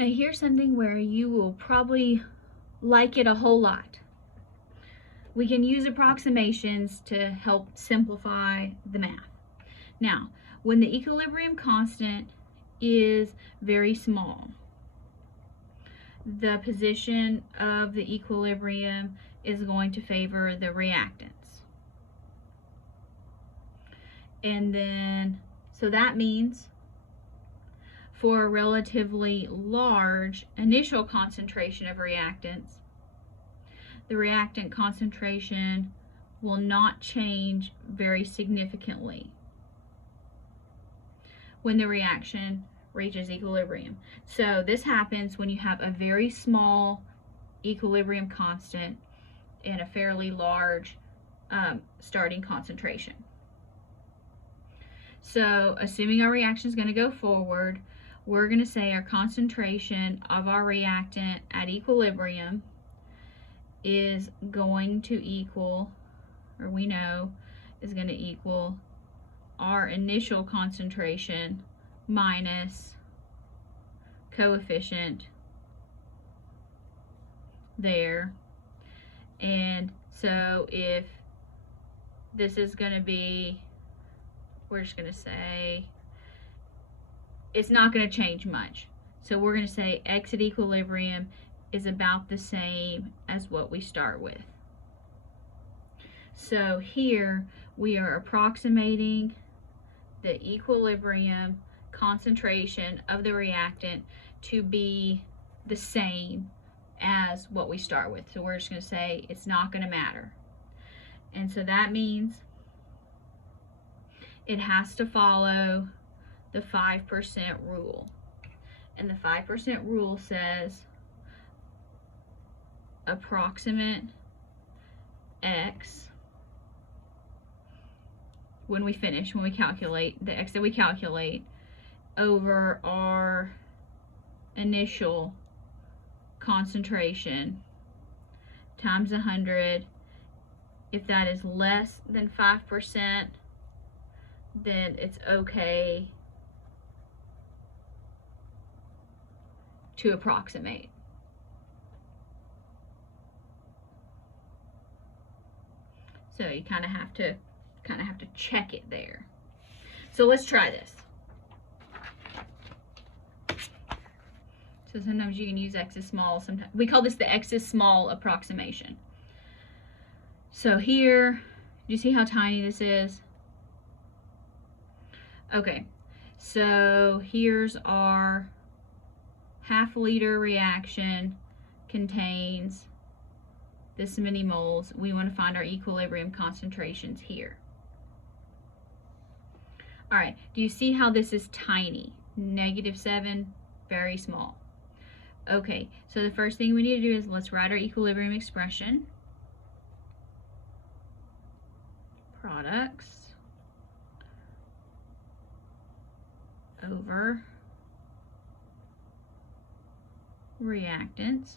Now here's something where you will probably like it a whole lot. We can use approximations to help simplify the math. Now, when the equilibrium constant is very small, the position of the equilibrium is going to favor the reactants. And then, so that means for a relatively large initial concentration of reactants, the reactant concentration will not change very significantly when the reaction reaches equilibrium. So this happens when you have a very small equilibrium constant and a fairly large starting concentration. So assuming our reaction is going to go forward, we're going to say our concentration of our reactant at equilibrium is going to equal, or we know is going to equal, our initial concentration minus coefficient there. And so if this is going to be, we're just going to say it's not going to change much. So we're going to say x at equilibrium is about the same as what we start with. So here we are approximating the equilibrium concentration of the reactant to be the same as what we start with. So we're just going to say it's not going to matter. And so that means it has to follow the 5% rule. And the 5% rule says approximate x, when we calculate, the x that we calculate over our initial concentration times 100. If that is less than 5%, then it's okay to approximate. So you kind of have to check it there. So let's try this. So sometimes you can use x is small. Sometimes we call this the x is small approximation. So here, do you see how tiny this is? Okay, so here's our half-liter reaction contains this many moles. We want to find our equilibrium concentrations here. All right, do you see how this is tiny? -7, very small. Okay, so the first thing we need to do is let's write our equilibrium expression. Products over reactants.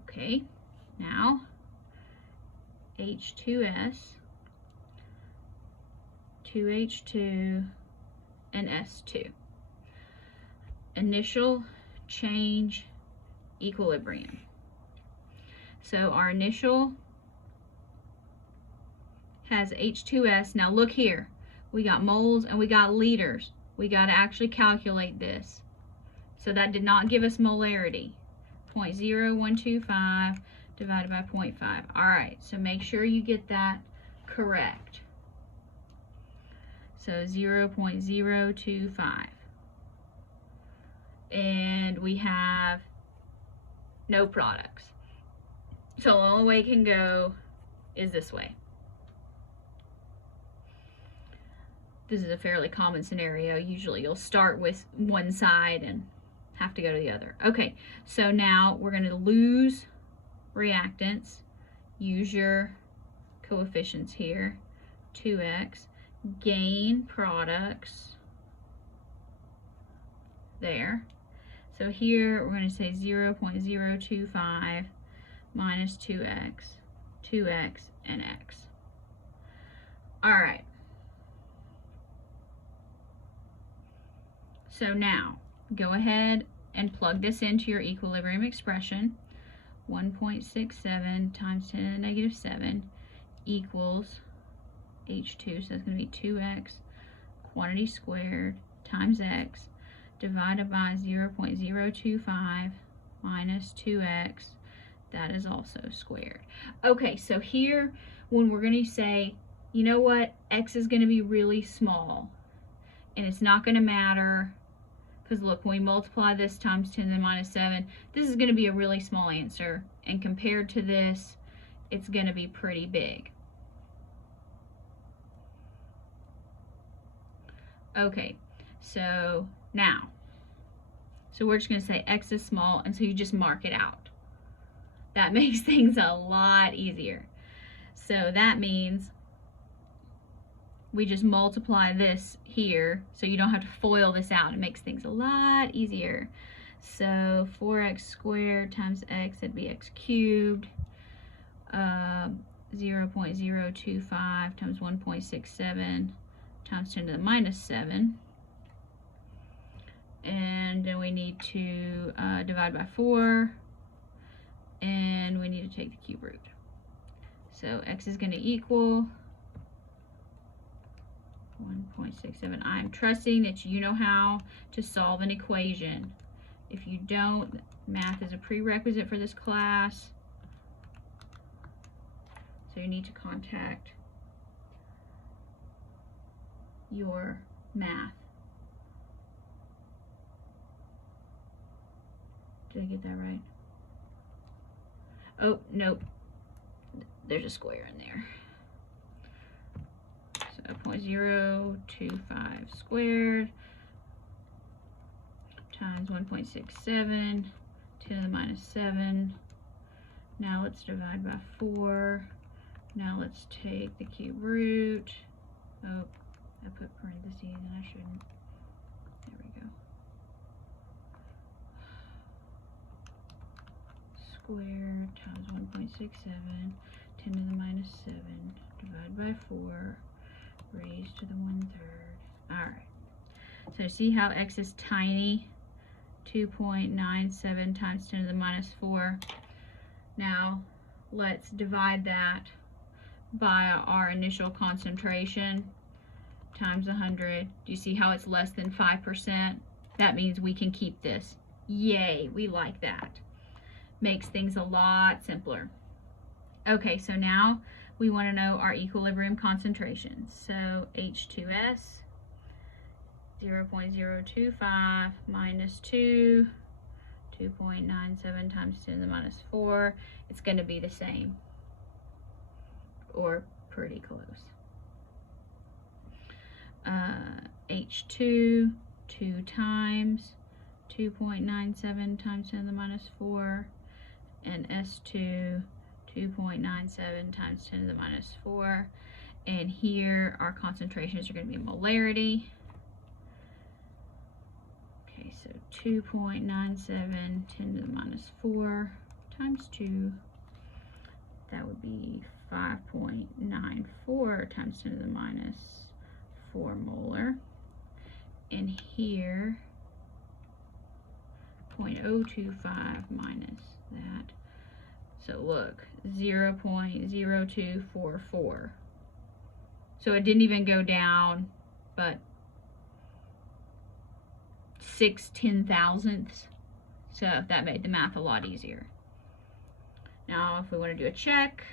Okay, now H2S, 2H2, and S2. Initial change equilibrium. So our initial has H2S. Now look here, we got moles and we got liters. We got to actually calculate this. So that did not give us molarity. 0.0125 divided by 0.5. All right, so make sure you get that correct. So 0.025. And we have no products. So the only way it can go is this way. This is a fairly common scenario. Usually you'll start with one side and have to go to the other. Okay, so now we're going to lose reactants. Use your coefficients here. 2x. Gain products. There. So here we're going to say 0.025 minus 2x, 2x, and x. All right. So now, go ahead and plug this into your equilibrium expression. 1.67 times 10 to the negative 7 equals H2, so it's going to be 2x quantity squared times x divided by 0.025 minus 2x, that is also squared. Okay, so here when we're going to say, you know what, x is going to be really small, and it's not going to matter, because look, when we multiply this times 10 to the minus 7, this is going to be a really small answer, and compared to this, it's going to be pretty big. Okay, so now, so we're just going to say x is small, and so you just mark it out. That makes things a lot easier. So that means we just multiply this here, so you don't have to FOIL this out. It makes things a lot easier. So 4x squared times x, it'd be x cubed. 0.025 times 1.67 times 10 to the minus 7. And then we need to divide by 4. And we need to take the cube root. So x is going to equal 1.67. I'm trusting that you know how to solve an equation. If you don't, math is a prerequisite for this class. So you need to contact your math. Did I get that right? Oh, nope. There's a square in there. So 0.025 squared times 1.67, 10 to the minus 7. Now let's divide by 4. Now let's take the cube root. Oh, I put parentheses and I shouldn't. There we go. Squared times 1.67, 10 to the minus 7, divided by 4, raised to the 1/3. Alright, so see how x is tiny? 2.97 times 10 to the minus 4. Now, let's divide that by our initial concentration times 100. Do you see how it's less than 5%? That means we can keep this. Yay, we like that. Makes things a lot simpler. Okay, so now we want to know our equilibrium concentrations. So H2S, 0.025 minus 2, 2.97 times 10 to the minus 4. It's going to be the same, or pretty close. H2, 2 times 2.97 times 10 to the minus 4, and S2, 2.97 times 10 to the minus 4. And here our concentrations are going to be molarity. Okay, so 2.97 10 to the minus 4 times 2. That would be 5.94 times 10 to the minus 4 molar. And here, 0.025 minus that. So look, 0.0244. So it didn't even go down, but 6/10,000ths. So that made the math a lot easier. Now, if we want to do a check,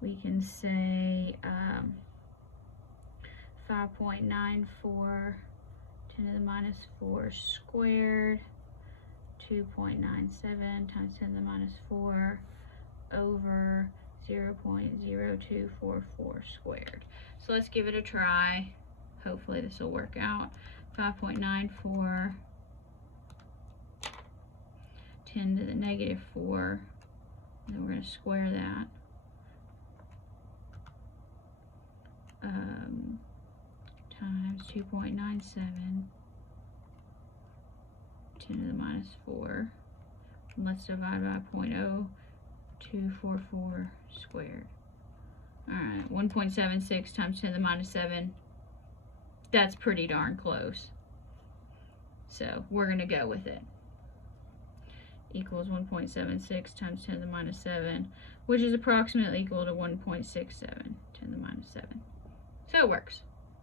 we can say 5.94 10 to the minus 4 squared, 2.97 times 10 to the minus 4 over 0.0244 squared. So let's give it a try. Hopefully this will work out. 5.94 10 to the negative 4, and then we're going to square that. Times 2.97 10 to the minus 4. And let's divide by 0.0244 squared. Alright, 1.76 times 10 to the minus 7 that's pretty darn close. So we're going to go with it. Equals 1.76 times 10 to the minus 7, which is approximately equal to 1.67 10 to the minus 7. So it works.